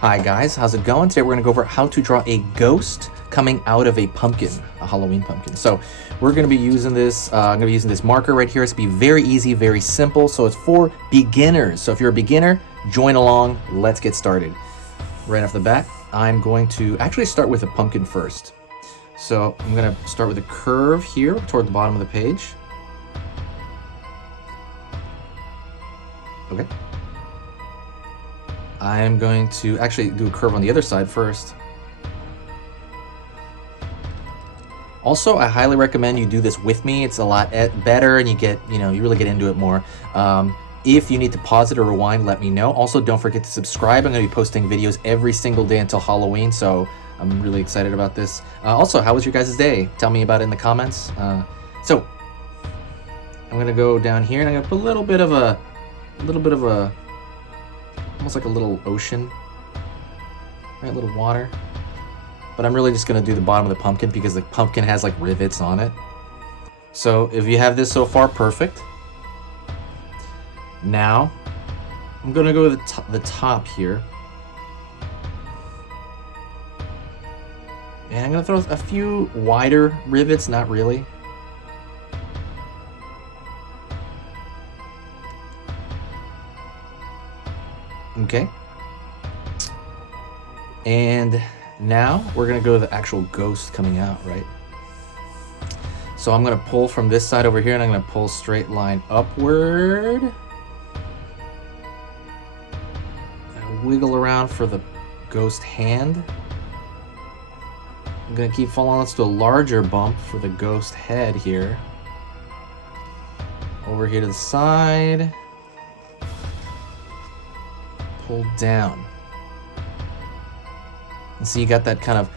Hi guys, how's it going? Today we're going to go over how to draw a ghost coming out of a pumpkin, a Halloween pumpkin. So we're going to be using this, I'm going to be using this marker right here. It's going to be very easy, very simple. So it's for beginners. So if you're a beginner, join along. Let's get started. Right off the bat, I'm going to actually start with a pumpkin first. So I'm going to start with a curve here toward the bottom of the page. Okay. I am going to actually do a curve on the other side first. Also, I highly recommend you do this with me. It's a lot better and you get, you really get into it more. If you need to pause it or rewind, let me know. Also, don't forget to subscribe. I'm going to be posting videos every single day until Halloween, so I'm really excited about this. Also, how was your guys' day? Tell me about it in the comments. So, I'm going to go down here and I'm going to put a little bit of a almost like a little ocean, right? A little water. But I'm really just gonna do the bottom of the pumpkin because the pumpkin has like rivets on it. So if you have this so far, perfect. Now, I'm gonna go to the top here. And I'm gonna throw a few wider rivets, not really. Okay. And now we're gonna go to the actual ghost coming out, right? So I'm gonna pull from this side over here and I'm gonna pull straight line upward. And wiggle around for the ghost hand. I'm gonna keep following. Let's do a larger bump for the ghost head here. Over here to the side. Pull down. And so you got that kind of,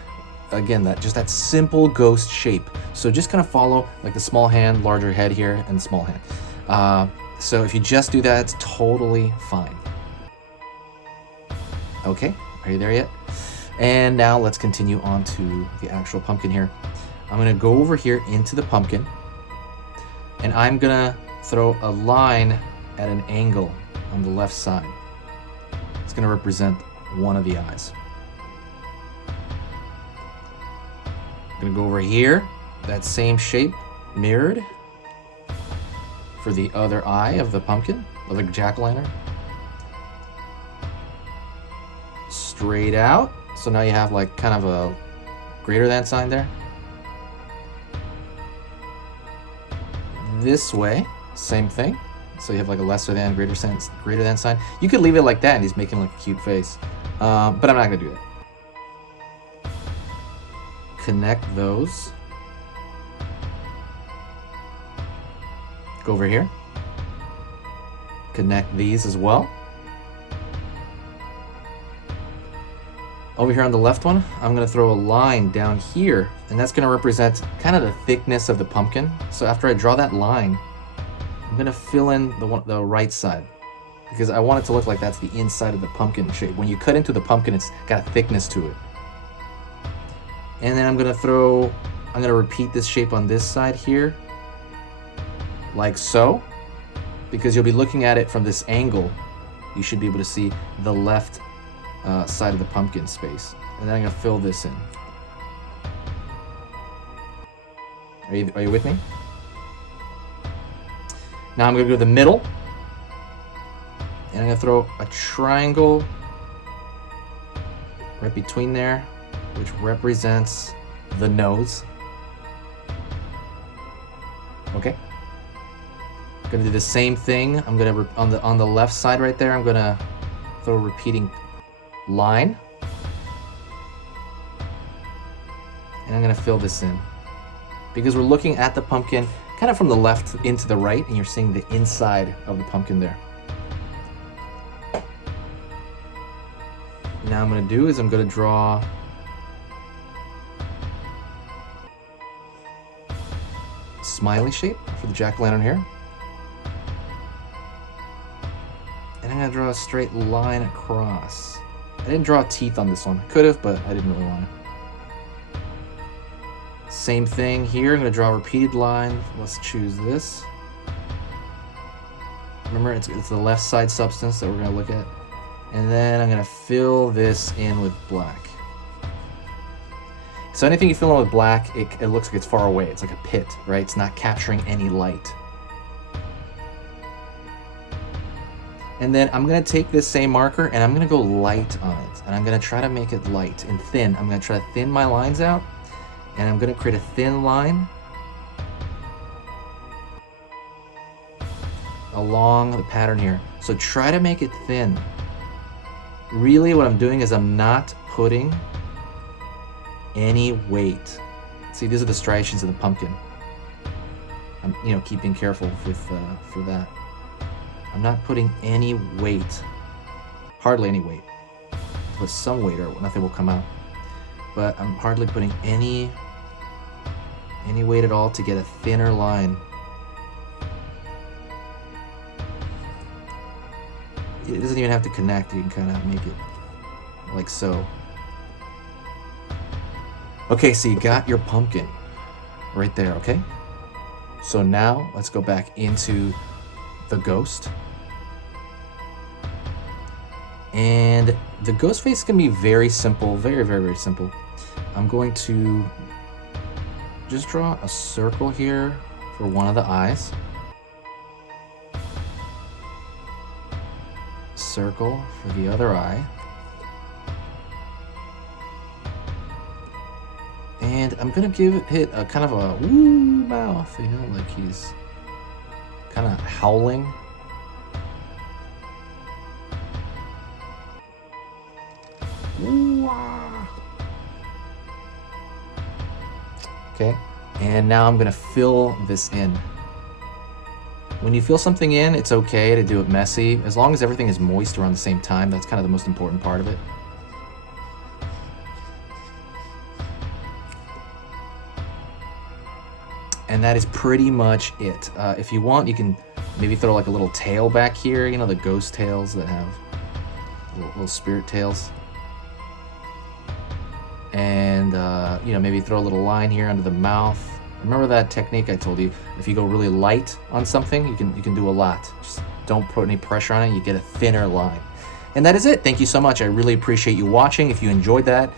again, that simple ghost shape. So just kind of follow like the small hand, larger head here, and small hand. So if you just do that, it's totally fine. Okay, are you there yet? And now let's continue on to the actual pumpkin here. I'm gonna go over here into the pumpkin, and I'm gonna throw a line at an angle on the left side. It's going to represent one of the eyes. I'm going to go over here, that same shape mirrored for the other eye of the pumpkin, of the jack-o'-lantern. Straight out. So now you have like kind of a greater than sign there. This way, same thing. So you have like a lesser than, greater than sign. You could leave it like that and he's making like a cute face. But I'm not gonna do that. Connect those. Go over here. Connect these as well. Over here on the left one, I'm gonna throw a line down here, and that's gonna represent kind of the thickness of the pumpkin. So after I draw that line, I'm gonna fill in the right side because I want it to look like that's the inside of the pumpkin shape. When you cut into the pumpkin, it's got a thickness to it. And then I'm gonna repeat this shape on this side here, like so, because you'll be looking at it from this angle. You should be able to see the left side of the pumpkin space. And then I'm gonna fill this in. Are you with me? Now I'm going to go to the middle, and I'm going to throw a triangle right between there, which represents the nose. Okay. I'm going to do the same thing. I'm going to on the left side right there. I'm going to throw a repeating line, and I'm going to fill this in because we're looking at the pumpkin kind of from the left into the right, and you're seeing the inside of the pumpkin there. Now I'm going to do is I'm going to draw a smiley shape for the jack-o'-lantern here. And I'm going to draw a straight line across. I didn't draw teeth on this one. I could have, but I didn't really want to. Same thing here. I'm going to draw a repeated line. Let's choose this. Remember, it's the left side substance that we're going to look at. And then I'm gonna fill this in with black. So anything you fill in with black, it looks like it's far away. It's like a pit, right? It's not capturing any light. And then I'm gonna take this same marker and I'm gonna go light on it. And I'm gonna try to make it light and thin. I'm gonna try to thin my lines out. And I'm gonna create a thin line along the pattern here. So try to make it thin. Really what I'm doing is I'm not putting any weight. See, these are the striations of the pumpkin. I'm, keeping careful with for that. I'm not putting any weight, hardly any weight. With some weight or nothing will come out. But I'm hardly putting any weight at all to get a thinner line. It doesn't even have to connect, you can kind of make it like so. Okay, so you got your pumpkin right there, okay? So now let's go back into the ghost. And the ghost face can be very simple, very, very, very simple. I'm going to just draw a circle here for one of the eyes. Circle for the other eye. And I'm gonna give it a kind of a woo mouth, like he's kind of howling. Okay, and now I'm gonna fill this in. When you fill something in, it's okay to do it messy, as long as everything is moist around the same time. That's kind of the most important part of it. And that is pretty much it. If you want, you can maybe throw like a little tail back here, the ghost tails that have little spirit tails. And, maybe throw a little line here under the mouth. Remember that technique I told you? If you go really light on something, you can do a lot. Just don't put any pressure on it, you get a thinner line. And that is it. Thank you so much. I really appreciate you watching. If you enjoyed that,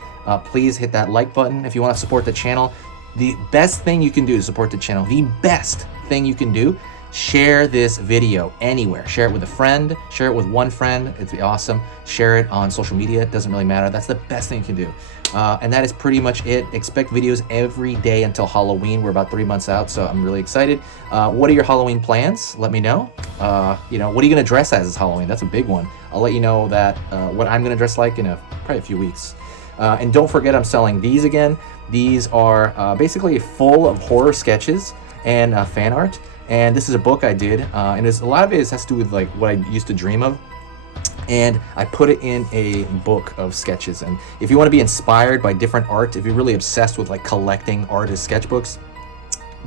please hit that like button. If you want to support the channel, the best thing you can do to support the channel, the best thing you can do, share this video anywhere. Share it with a friend, share it with one friend, it'd be awesome. Share it on social media, it doesn't really matter. That's the best thing you can do. And that is pretty much it. Expect videos every day until Halloween. We're about 3 months out, so I'm really excited. What are your Halloween plans? Let me know. What are you gonna dress as Halloween? That's a big one. I'll let you know that what I'm gonna dress like in probably a few weeks. And don't forget, I'm selling these again. These are basically full of horror sketches and fan art. And this is a book I did, and a lot of it has to do with like what I used to dream of. And I put it in a book of sketches. And if you want to be inspired by different art, if you're really obsessed with like collecting artist sketchbooks,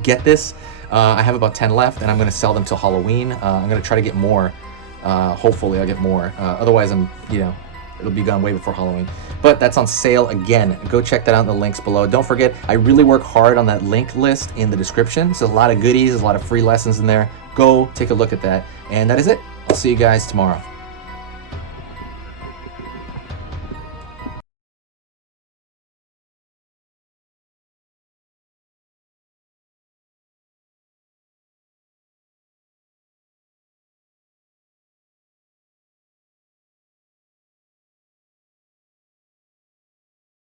get this. I have about 10 left, and I'm going to sell them till Halloween. I'm going to try to get more. Hopefully I'll get more. Otherwise it'll be gone way before Halloween. But that's on sale again. Go check that out in the links below. Don't forget, I really work hard on that link list in the description. There's a lot of goodies, there's a lot of free lessons in there. Go take a look at that. And that is it. I'll see you guys tomorrow.